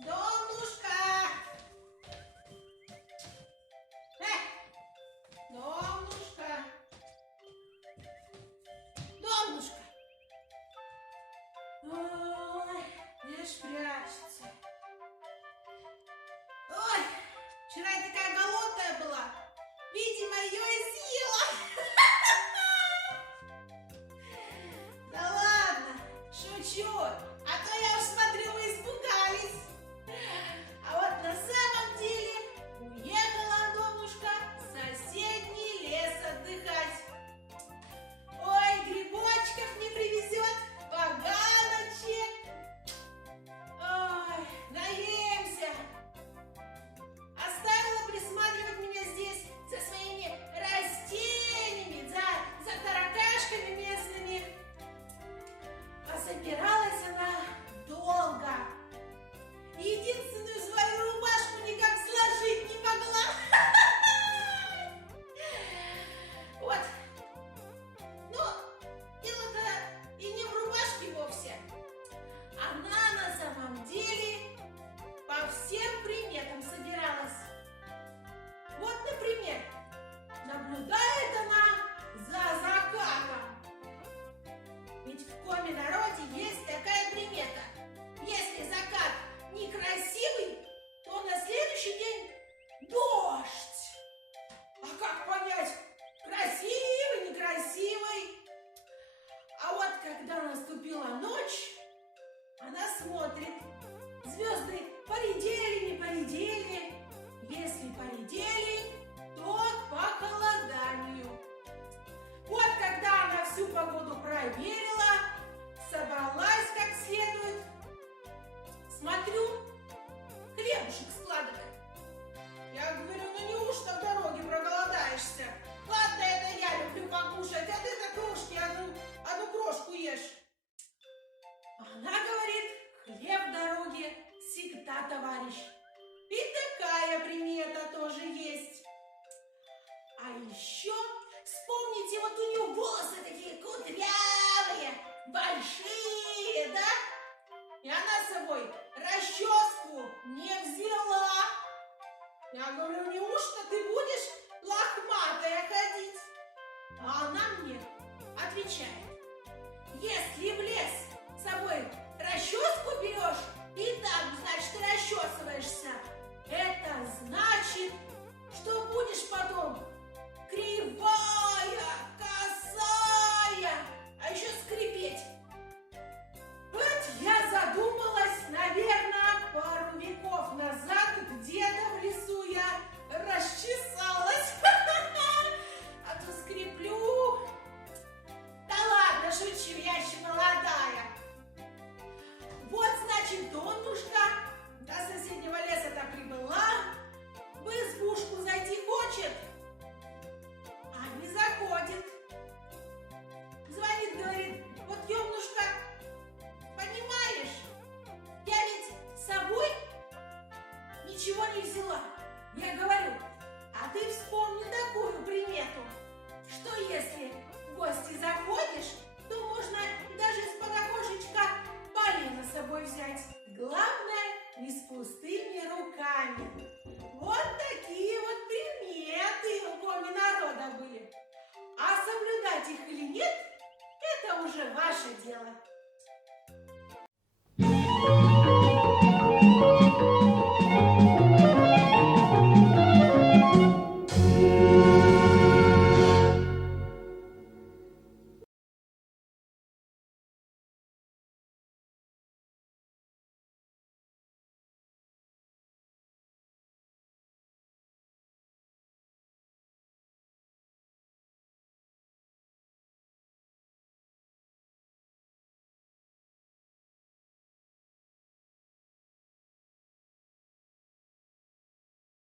Донушка! Донушка! Донушка! Ой, где ж прячется? Ой, вчера я такая голодная была. Видимо, ее и съела. Да ладно, шучу. А то я уж смотрю, вы испугались. А вот на самом деле уехала Донушка в соседний лес отдыхать. Ой, грибочков не привезет, поганочек. Ой, наемся. Оставила присматривать меня здесь за своими растениями, за таракашками местными. А собиралась она долго. Единственную свою рубашку никак сложить не могла. Вот. Но дело-то и не в рубашке вовсе. Она на самом деле по всем приметам собиралась. Вот, например, наблюдает она за закатом. Ведь в коми-народе есть такая примета. Если закат некрасивый, то на следующий день дождь. А как понять, красивый, некрасивый? А вот когда наступила ночь, она смотрит. Звезды поредели, не поредели. Если поредели, то по похолоданию. Вот когда она всю погоду проверила, собралась как следует, смотрю, хлебушек складывает. Я говорю, ну неужто в дороге проголодаешься? Ладно, это я люблю покушать, а ты-то крошки, одну крошку ешь. Она говорит, хлеб в дороге всегда товарищ. И такая примета тоже есть. А еще вспомните, вот у нее волосы такие кудрявые, большие, да? И она с собой расческу не взяла. Я говорю, неужто ты будешь лохматая ходить? А она мне отвечает, если в лес с собой расческу берешь, и так, значит, ты расчесываешься, это значит, что будешь потом кривая, косая, а еще скрипеть. Вот я задумалась, наверное, пару веков назад где-то в лесу я расчесалась. А то скреплю. Да ладно, шучу, я еще молодая. Вот, значит, Донушка до соседнего леса-то прибыла, в избушку зайти хочет, а не заходит. Звонит, говорит, вот, Емнушка, понимаешь, я ведь с собой ничего не взяла. Я говорю, а ты вспомни такую примету, что если в гости заходишь, то можно даже из-под окошечка полено с собой взять. Главное, не с пустыми руками. Вот такие вот приметы у коми-народа были. А соблюдать их или нет, это уже ваше дело.